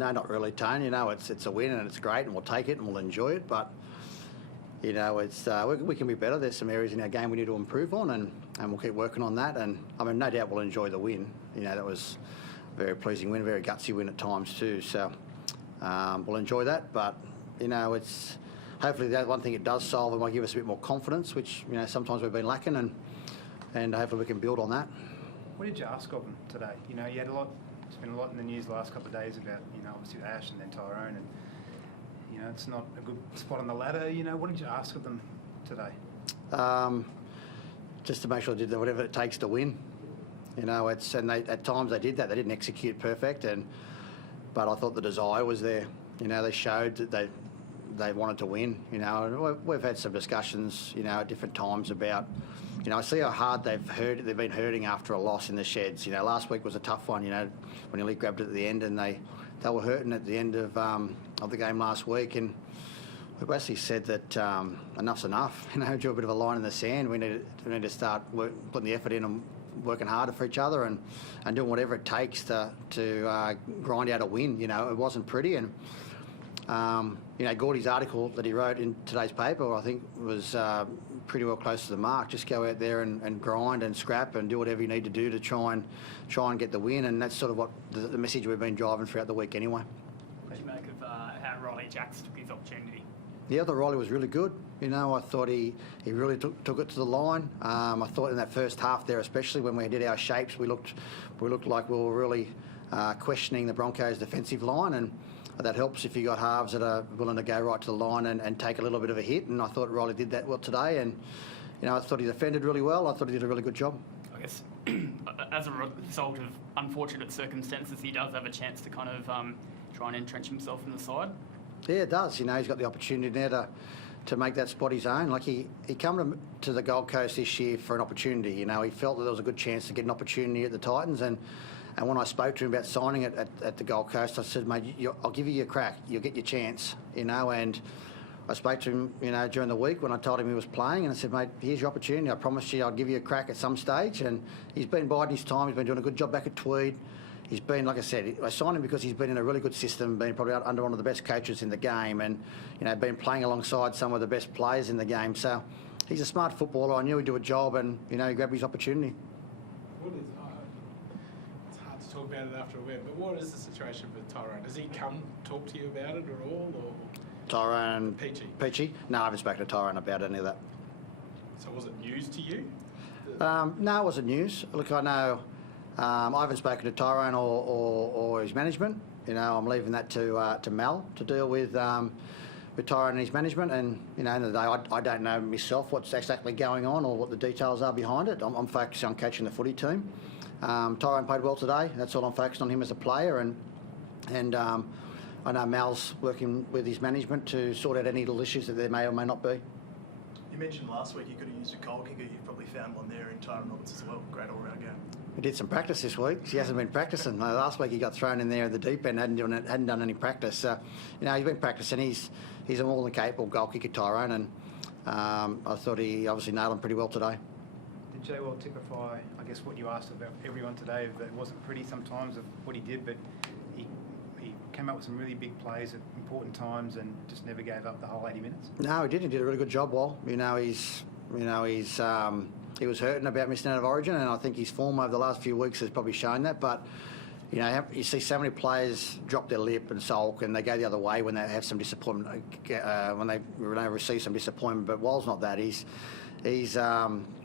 no, not really, Tone. You know, it's a win and it's great and we'll take it and we'll enjoy it. But, you know, it's we can be better. There's some areas in our game we need to improve on and we'll keep working on that. And, I mean, no doubt we'll enjoy the win. You know, that was a very pleasing win, a very gutsy win at times too. So we'll enjoy that. But, you know, it's hopefully that one thing it does solve and might give us a bit more confidence, which, you know, sometimes we've been lacking and hopefully we can build on that. What did you ask of them today? You know, you had it's been a lot in the news the last couple of days about, you know, obviously Ash and then Tyrone, and, you know, it's not a good spot on the ladder. You know, what did you ask of them today? Just to make sure they did whatever it takes to win. You know, at times they did that. They didn't execute perfect, but I thought the desire was there. You know, they showed that they wanted to win. You know, and we've had some discussions, you know, at different times about, you know, I see how hard they've been hurting after a loss in the sheds. You know, last week was a tough one. You know, when Elite grabbed it at the end, and they were hurting at the end of the game last week, and we basically said that enough's enough. You know, drew a bit of a line in the sand. We need to start putting the effort in and working harder for each other and doing whatever it takes to grind out a win. You know, it wasn't pretty, and you know, Gordy's article that he wrote in today's paper, I think, was pretty well close to the mark. Just go out there and grind and scrap and do whatever you need to do to try and get the win, and that's sort of what the message we've been driving throughout the week anyway. What do you make of how Riley Jacks took his opportunity? Yeah, I thought Riley was really good. You know, I thought he really took it to the line. I thought in that first half there, especially when we did our shapes, we looked like we were really questioning the Broncos' defensive line, and that helps if you got halves that are willing to go right to the line and take a little bit of a hit. And I thought Riley did that well today. And, you know, I thought he defended really well. I thought he did a really good job. I guess as a result of unfortunate circumstances, he does have a chance to kind of try and entrench himself in the side. Yeah, it does. You know, he's got the opportunity there to make that spot his own. Like he came to the Gold Coast this year for an opportunity. You know, he felt that there was a good chance to get an opportunity at the Titans, and when I spoke to him about signing it at the Gold Coast, I said, mate, I'll give you your crack. You'll get your chance, you know. And I spoke to him, you know, during the week when I told him he was playing, and I said, mate, here's your opportunity. I promised you I'd give you a crack at some stage. And he's been biding his time. He's been doing a good job back at Tweed. He's been, like I said, I signed him because he's been in a really good system, been probably under one of the best coaches in the game, and, you know, been playing alongside some of the best players in the game. So he's a smart footballer. I knew he'd do a job, and, you know, he grabbed his opportunity. It's hard to talk about it after a win, but what is the situation with Tyrone? Does he come talk to you about it at all? Or Tyrone? Peachy? No, I haven't spoken to Tyrone about any of that. So was it news to you? No, it wasn't news. Look, I know I haven't spoken to Tyrone or his management. You know, I'm leaving that to Mel to deal with Tyrone and his management. And, you know, at the end of the day, I don't know myself what's exactly going on or what the details are behind it. I'm focused on coaching the footy team. Tyrone played well today. That's all I'm focused on him as a player. And I know Mal's working with his management to sort out any little issues that there may or may not be. You mentioned last week you could have used a goal kicker. You've probably found one there in Tyrone Roberts as well. Great all-round game. He did some practice this week. He hasn't been practicing. Last week he got thrown in there at the deep end, hadn't done any practice. So, you know, he's been practicing. He's a more than capable goal kicker, Tyrone, and I thought he obviously nailed him pretty well today. Did Jay well typify, I guess, what you asked about everyone today? That it wasn't pretty sometimes of what he did, but he came up with some really big plays at important times and just never gave up the whole 80 minutes. No, he didn't. He did a really good job. Well, he was hurting about missing out of Origin, and I think his form over the last few weeks has probably shown that. But, you know, you see so many players drop their lip and sulk, and they go the other way when they have some disappointment, when they receive some disappointment. But Wall's not that. He's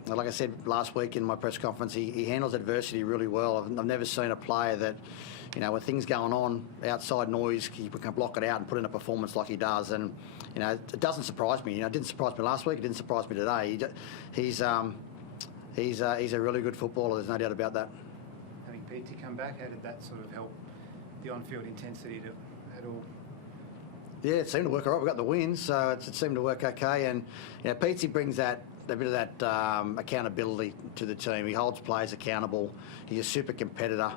like I said last week in my press conference, he handles adversity really well. I've never seen a player that, you know, with things going on, outside noise, he can block it out and put in a performance like he does. And, you know, it doesn't surprise me. You know, it didn't surprise me last week. It didn't surprise me today. He's a really good footballer. There's no doubt about that. Having Pete come back, how did that sort of help the on-field intensity at all? Yeah, it seemed to work all right. We got the win, so it seemed to work okay. And, you know, Petey brings a bit of that accountability to the team. He holds players accountable. He's a super competitor.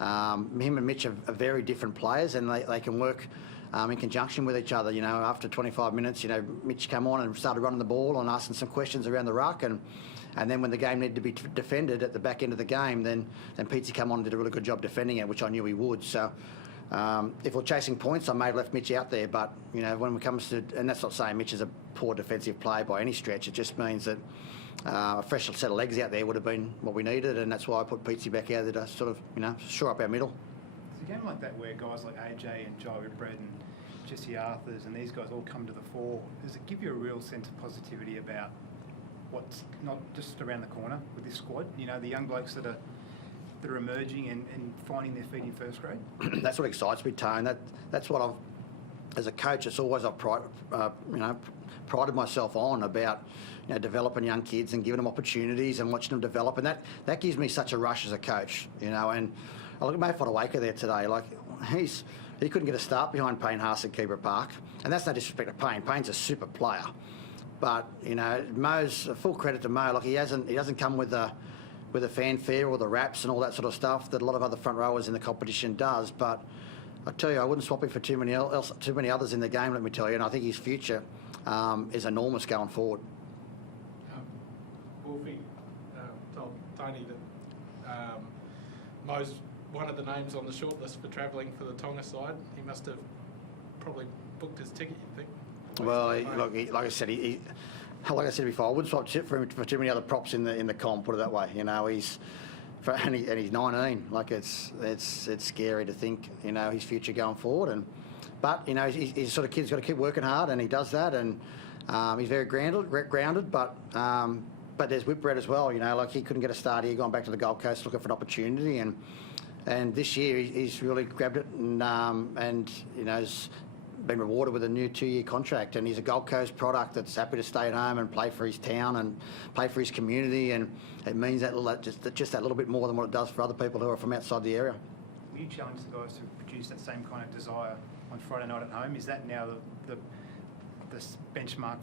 Him and Mitch are very different players, and they can work in conjunction with each other. You know, after 25 minutes, you know, Mitch came on and started running the ball and asking some questions around the ruck, and then when the game needed to be defended at the back end of the game, then Petey came on and did a really good job defending it, which I knew he would. So If we're chasing points, I may have left Mitch out there, but when it comes to, and that's not saying Mitch is a poor defensive player by any stretch. It just means that a fresh set of legs out there would have been what we needed, and that's why I put Peatsy back out there to sort of shore up our middle. It's a game like that where guys like AJ and Joe Whitbread and Jesse Arthurs and these guys all come to the fore. Does it give you a real sense of positivity about what's not just around the corner with this squad? The young blokes that are emerging and finding their feet in first grade? That's what excites me, Tone. That's what I've, as a coach, it's always I've prided myself on about developing young kids and giving them opportunities and watching them develop, and that gives me such a rush as a coach. And I look at Mo Fodawaker there today. Like he couldn't get a start behind Payne Haas at Keebra Park, and that's no disrespect to Payne. Payne's a super player, but Mo's full credit to Mo. Like he doesn't come with a fanfare or the raps and all that sort of stuff that a lot of other front rowers in the competition does. But I tell you, I wouldn't swap him for too many others in the game. Let me tell you, and I think his future is enormous going forward. Wolfie told Tony that Mo's one of the names on the shortlist for travelling for the Tonga side. He must have probably booked his ticket, you think? Well, like I said before, I wouldn't swap for him for too many other props in the comp. Put it that way. He's 19. Like it's scary to think his future going forward. But he's sort of kid's got to keep working hard, and he does that. And he's very grounded. But there's Whitbread as well. Like he couldn't get a start here, going back to the Gold Coast looking for an opportunity, and this year he's really grabbed it and has been rewarded with a new 2-year contract, and he's a Gold Coast product that's happy to stay at home and play for his town and play for his community, and it means just that little bit more than what it does for other people who are from outside the area. Will you challenge the guys to produce that same kind of desire on Friday night at home? Is that now the benchmark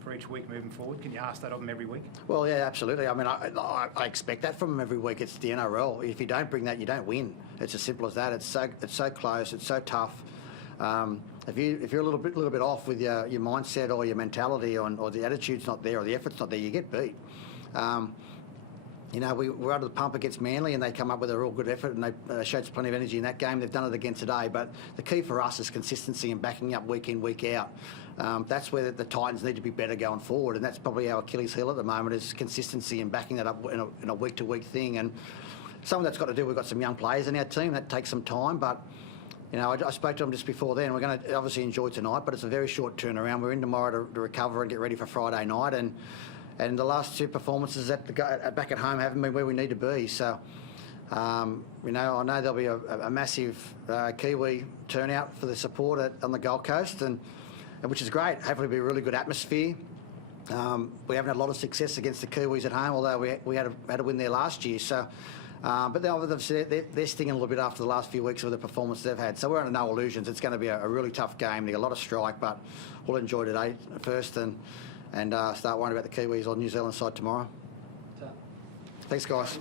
for each week moving forward? Can you ask that of them every week? Well, yeah, absolutely. I mean, I expect that from them every week. It's the NRL. If you don't bring that, you don't win. It's as simple as that. It's so close. It's so tough. If you're a little bit off with your mindset or your mentality or the attitude's not there or the effort's not there, you get beat. We were under the pump against Manly, and they come up with a real good effort, and they showed plenty of energy in that game. They've done it again today. But the key for us is consistency and backing up week in, week out. That's where the Titans need to be better going forward, and that's probably our Achilles heel at the moment is consistency and backing that up in a week-to-week thing. And some of that's got to do, we've got some young players in our team. That takes some time, but I spoke to them just before then. We're going to obviously enjoy tonight, but it's a very short turnaround. We're in tomorrow to recover and get ready for Friday night, and the last two performances back at home haven't been where we need to be. So, I know there'll be a massive Kiwi turnout for the support on the Gold Coast, and which is great. Hopefully, it'll be a really good atmosphere. We haven't had a lot of success against the Kiwis at home, although we had a win there last year. So, but they're stinging a little bit after the last few weeks of the performance they've had. So we're under no illusions. It's going to be a really tough game. They got a lot of strike, but we'll enjoy today first and start worrying about the Kiwis or New Zealand side tomorrow. Thanks, guys.